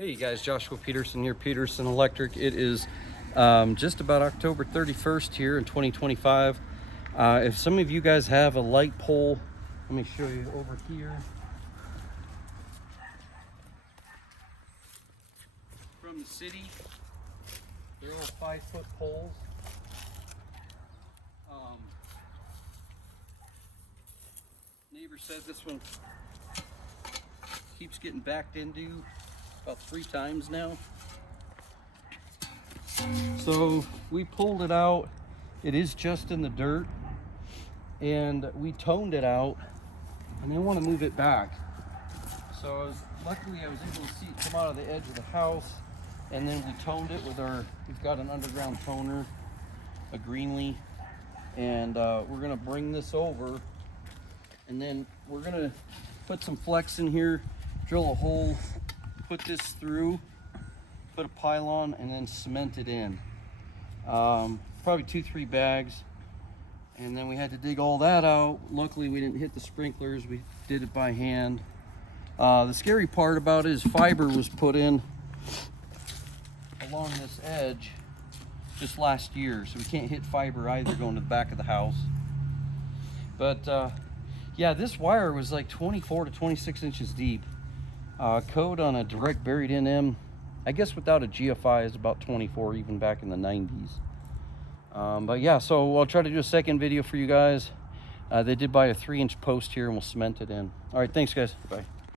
Hey guys, Joshua Peterson here, Peterson Electric. It is just about October 31st here in 2025. If some of you guys have a light pole, let me show you over here. From the city, they're all 5-foot poles. Neighbor said this one keeps getting backed into about 3 times now. So we pulled it out. It is just in the dirt, and we toned it out, and I want to move it back. So luckily I was able to see it come out of the edge of the house, and then we toned it with we've got an underground toner, a Greenlee, and we're gonna bring this over, and then we're gonna put some flex in here, drill a hole, put this through, put a pylon, and then cement it in. Probably 2-3 bags. And then we had to dig all that out. Luckily we didn't hit the sprinklers, we did it by hand. The scary part about it is fiber was put in along this edge just last year, so we can't hit fiber either going to the back of the house. But yeah, this wire was like 24 to 26 inches deep. Code on a direct buried NM, I guess without a GFI, is about 24, even back in the 90s. But yeah, so I'll try to do a second video for you guys. They did buy a 3-inch post here, and we'll cement it in. All right, thanks guys, bye.